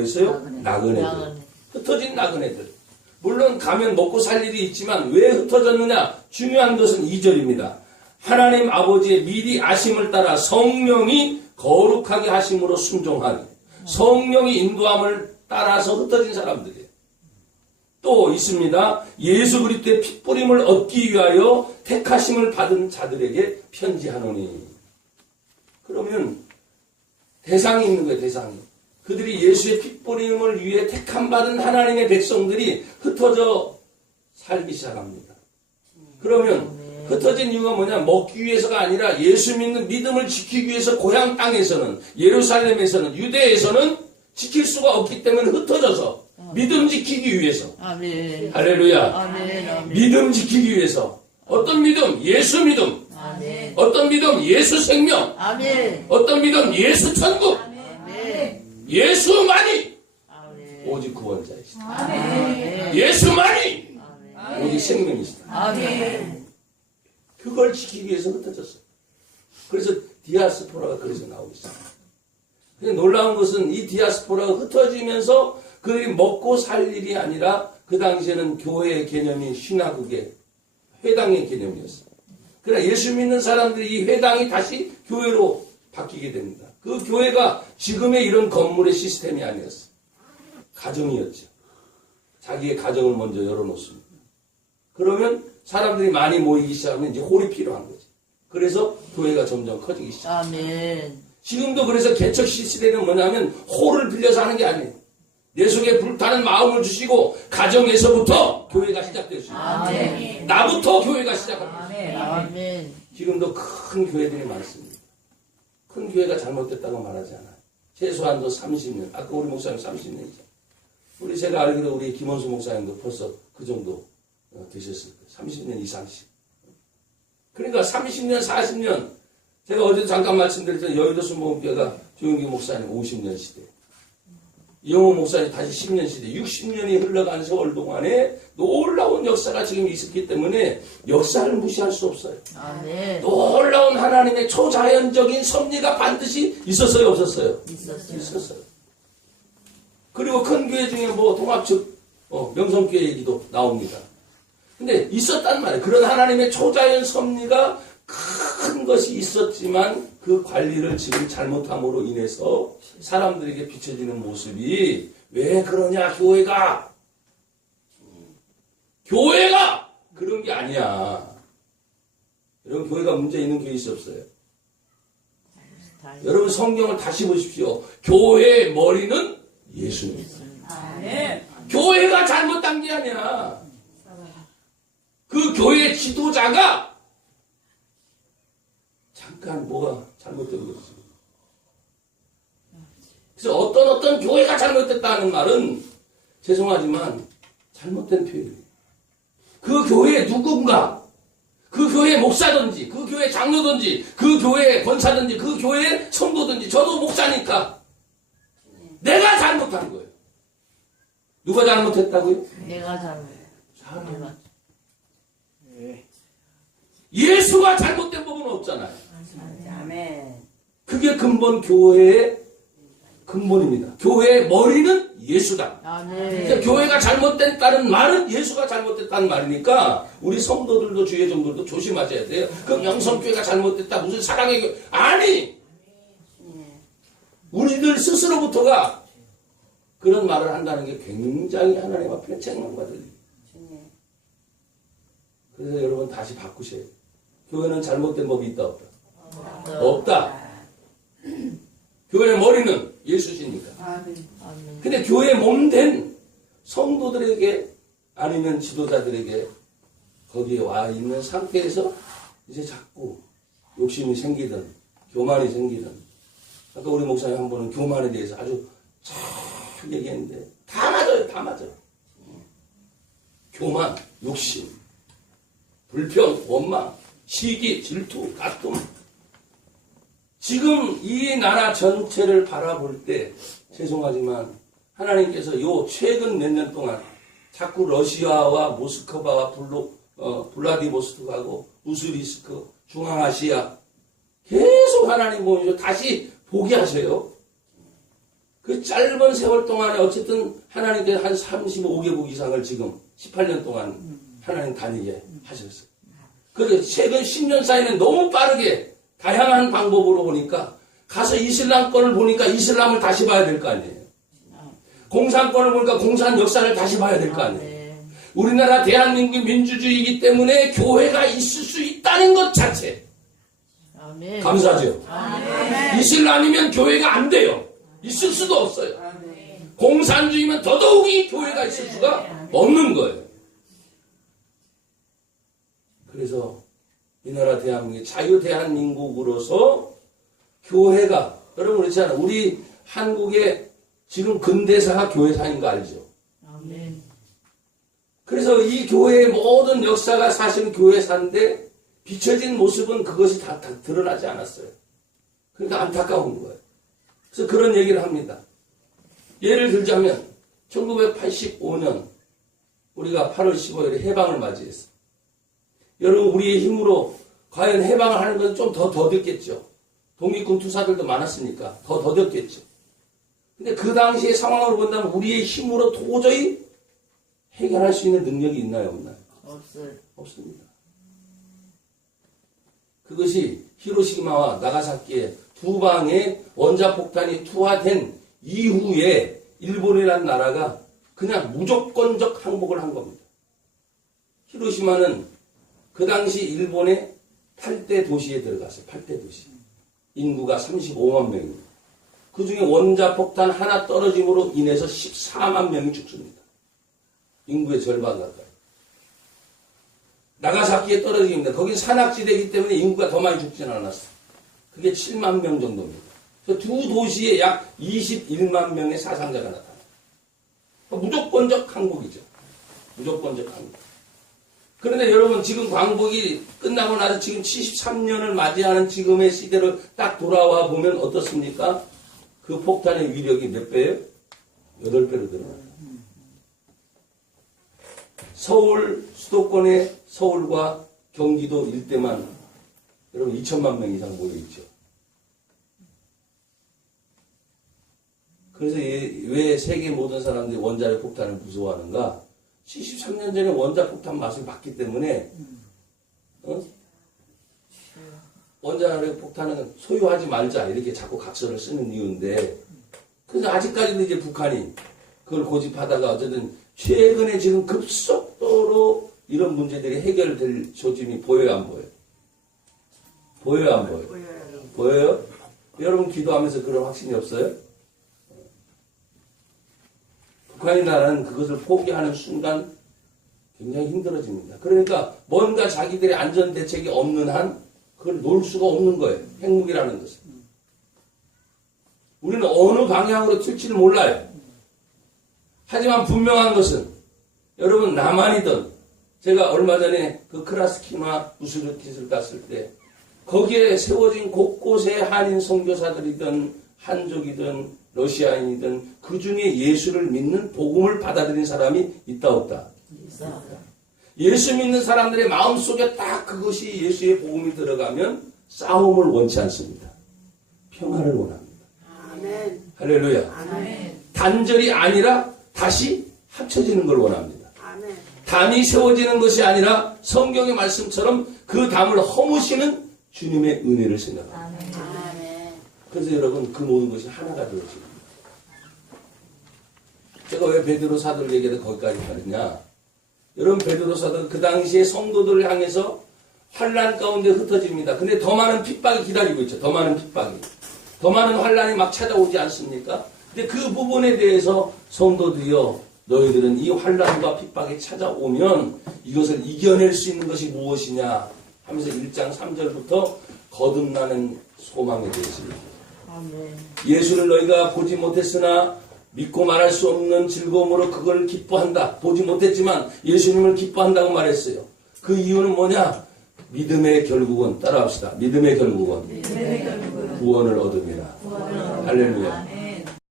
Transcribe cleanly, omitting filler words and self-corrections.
그랬어요? 나그네들. 흩어진 나그네들. 물론 가면 먹고 살 일이 있지만 왜 흩어졌느냐? 중요한 것은 2절입니다. 하나님 아버지의 미리 아심을 따라 성령이 거룩하게 하심으로 순종하니 성령이 인도함을 따라서 흩어진 사람들이에요. 또 있습니다. 예수 그리스도의 핏뿌림을 얻기 위하여 택하심을 받은 자들에게 편지하노니. 그러면 대상이 있는 거예요. 대상이. 그들이 예수의 핏뿌림을 위해 택함받은 하나님의 백성들이 흩어져 살기 시작합니다. 그러면 흩어진 이유가 뭐냐? 먹기 위해서가 아니라 예수 믿는 믿음을 지키기 위해서 고향 땅에서는, 예루살렘에서는, 유대에서는 지킬 수가 없기 때문에 흩어져서 믿음 지키기 위해서. 아멘. 할렐루야. 아멘. 아멘. 믿음 지키기 위해서. 어떤 믿음? 예수 믿음. 아멘. 어떤 믿음? 예수 생명. 아멘. 어떤 믿음? 예수 천국. 아멘. 예수만이 아멘. 오직 구원자이시다. 아멘. 예수만이 아멘. 오직 생명이시다. 아멘. 그걸 지키기 위해서 흩어졌어요. 그래서 디아스포라가 그래서 나오고 있어요. 근데 놀라운 것은 이 디아스포라가 흩어지면서 그들이 먹고 살 일이 아니라 그 당시에는 교회의 개념이 신화국의 회당의 개념이었어요. 그러나 예수 믿는 사람들이 이 회당이 다시 교회로 바뀌게 됩니다. 그 교회가 지금의 이런 건물의 시스템이 아니었어요. 가정이었죠. 자기의 가정을 먼저 열어놓습니다. 그러면 사람들이 많이 모이기 시작하면 이제 홀이 필요한 거지. 그래서 교회가 점점 커지기 시작합니다. 아멘. 지금도 그래서 개척 시대는 뭐냐면 홀을 빌려서 하는 게 아니에요. 내 속에 불타는 마음을 주시고 가정에서부터 교회가 시작되었습니다. 아멘. 나부터 교회가 시작합니다. 아멘. 지금도 큰 교회들이 많습니다. 큰 교회가 잘못됐다고 말하지 않아요. 최소한도 30년. 아까 우리 목사님 30년이죠. 우리 제가 알기로 우리 김원수 목사님도 벌써 그 정도 되셨을 거예요. 30년 이상씩. 그러니까 30년, 40년. 제가 어제도 잠깐 말씀드렸죠. 여의도 순복음교회가 조용기 목사님 50년 시대. 이영호 목사님 다시 10년 시대. 60년이 흘러간 세월 동안에 놀라운 역사가 지금 있었기 때문에 역사를 무시할 수 없어요. 아멘. 놀라운 하나님의 초자연적인 섭리가 반드시 있었어요, 없었어요? 있었어요. 있었어요. 그리고 큰 교회 중에 뭐 통합측 명성교회 얘기도 나옵니다. 근데 있었단 말이에요. 그런 하나님의 초자연 섭리가 큰 것이 있었지만 그 관리를 지금 잘못함으로 인해서 사람들에게 비춰지는 모습이 왜 그러냐, 교회가 그런 게 아니야. 여러분, 교회가 문제 있는 교회 있어 없어요? 여러분, 성경을 다시 보십시오. 교회의 머리는 예수입니다. 교회가 잘못한 게 아니야. 그 교회 지도자가 잠깐 뭐가 잘못된 거지. 그래서 어떤 교회가 잘못됐다는 말은 죄송하지만 잘못된 표현이에요. 그 교회 누군가, 그 교회 목사든지, 그 교회 장로든지, 그 교회 권사든지, 그 교회 성도든지, 저도 목사니까 내가 잘못한 거예요. 누가 잘못했다고요? 내가 잘못. 예수가 잘못된 부분은 없잖아요. 아멘. 그게 근본 교회의 근본입니다. 교회의 머리는 예수다. 아멘. 그러니까 교회가 잘못됐다는 말은 예수가 잘못됐다는 말이니까 우리 성도들도 주의종들도 조심하셔야 돼요. 그럼 영성교회가 잘못됐다, 무슨 사랑의 교회. 아니! 우리들 스스로부터가 그런 말을 한다는 게 굉장히 하나님 앞에 책망받을. 그래서 여러분 다시 바꾸셔야 돼요. 교회는 잘못된 법이 있다, 없다? 없다. 교회의 머리는 예수시니까. 근데 교회 몸된 성도들에게 아니면 지도자들에게 거기에 와 있는 상태에서 이제 자꾸 욕심이 생기든 교만이 생기든, 아까 우리 목사님 한 번은 교만에 대해서 아주 잘 얘기했는데 다 맞아요. 다 맞아요. 교만, 욕심, 불평, 원망, 시기, 질투, 다툼. 지금 이 나라 전체를 바라볼 때 죄송하지만 하나님께서 요 최근 몇 년 동안 자꾸 러시아와 모스크바와 블라디보스토크하고 우스리스크, 중앙아시아 계속 하나님 보여줘 다시 보게 하세요. 그 짧은 세월 동안에 어쨌든 하나님께서 한 35개국 이상을 지금 18년 동안 하나님 다니게 하셨어요. 그런데 최근 10년 사이는 너무 빠르게 다양한 방법으로 보니까 가서 이슬람권을 보니까 이슬람을 다시 봐야 될 거 아니에요. 공산권을 보니까 공산 역사를 다시 봐야 될 거 아니에요. 우리나라 대한민국이 민주주의이기 때문에 교회가 있을 수 있다는 것 자체 아멘. 감사죠. 이슬람이면 교회가 안 돼요. 있을 수도 없어요. 공산주의면 더더욱이 교회가 있을 수가 없는 거예요. 그래서 이 나라 대한민국이 자유 대한민국으로서 교회가 여러분 그렇잖아요. 우리 한국의 지금 근대사가 교회사인 거 알죠? 아멘. 그래서 이 교회의 모든 역사가 사실은 교회사인데 비춰진 모습은 그것이 다 드러나지 않았어요. 그러니까 안타까운 거예요. 그래서 그런 얘기를 합니다. 예를 들자면 1985년 우리가 8월 15일에 해방을 맞이했어요. 여러분 우리의 힘으로 과연 해방을 하는 것은 좀 더 더뎠겠죠. 독립군 투사들도 많았으니까 더 더뎠겠죠. 근데 그 당시의 상황으로 본다면 우리의 힘으로 도저히 해결할 수 있는 능력이 있나요? 없나요? 없어요. 없습니다. 그것이 히로시마와 나가사키의 두 방의 원자폭탄이 투하된 이후에 일본이라는 나라가 그냥 무조건적 항복을 한 겁니다. 히로시마는 그 당시 일본의 8대 도시에 들어갔어요. 8대 도시. 인구가 35만 명입니다. 그 중에 원자폭탄 하나 떨어짐으로 인해서 14만 명이 죽습니다. 인구의 절반 가까이. 나가사키에 떨어집니다. 거긴 산악지대이기 때문에 인구가 더 많이 죽지는 않았어요. 그게 7만 명 정도입니다. 그래서 두 도시에 약 21만 명의 사상자가 나타납니다. 무조건적 항복이죠. 무조건적 항복. 그런데 여러분 지금 광복이 끝나고 나서 지금 73년을 맞이하는 지금의 시대로 딱 돌아와 보면 어떻습니까? 그 폭탄의 위력이 몇 배예요? 8배로 늘어나요. 서울 수도권의 서울과 경기도 일대만 여러분 2천만 명 이상 모여 있죠. 그래서 왜 세계 모든 사람들이 원자력 폭탄을 무서워하는가? 73년 전에 원자폭탄 맛을 봤기 때문에 원자력 폭탄은 소유하지 말자 이렇게 자꾸 각서를 쓰는 이유인데 그래서 아직까지도 이제 북한이 그걸 고집하다가 어쨌든 최근에 지금 급속도로 이런 문제들이 해결될 조짐이 보여요, 안 보여요? 보여요, 안 보여요? 보여요? 여러분 기도하면서 그런 확신이 없어요? 북한이라는 그것을 포기하는 순간 굉장히 힘들어집니다. 그러니까 뭔가 자기들의 안전대책이 없는 한 그걸 놓을 수가 없는 거예요. 핵무기라는 것은. 우리는 어느 방향으로 튈지를 몰라요. 하지만 분명한 것은 여러분 남한이든 제가 얼마 전에 그 크라스키나 우스르킷을 갔을 때 거기에 세워진 곳곳에 한인 선교사들이든 한족이든 러시아인이든 그 중에 예수를 믿는 복음을 받아들인 사람이 있다 없다? 있어. 예수 믿는 사람들의 마음속에 딱 그것이 예수의 복음이 들어가면 싸움을 원치 않습니다. 평화를 원합니다. 아멘. 할렐루야. 아멘. 단절이 아니라 다시 합쳐지는 걸 원합니다. 아멘. 담이 세워지는 것이 아니라 성경의 말씀처럼 그 담을 허무시는 주님의 은혜를 생각합니다. 아멘. 그래서 여러분 그 모든 것이 하나가 되어집니다. 제가 왜 베드로 사도를 얘기해서 거기까지 가느냐. 여러분 베드로 사도는 그 당시에 성도들을 향해서 환난 가운데 흩어집니다. 근데 더 많은 핍박이 기다리고 있죠. 더 많은 핍박이. 더 많은 환난이 막 찾아오지 않습니까? 근데 그 부분에 대해서 성도들이여 너희들은 이 환난과 핍박이 찾아오면 이것을 이겨낼 수 있는 것이 무엇이냐 하면서 1장 3절부터 거듭나는 소망에 대해서 아멘. 예수를 너희가 보지 못했으나 믿고 말할 수 없는 즐거움으로 그걸 기뻐한다. 보지 못했지만 예수님을 기뻐한다고 말했어요. 그 이유는 뭐냐? 믿음의 결국은 따라합시다. 믿음의 결국은 구원을 얻음이라. 할렐루야.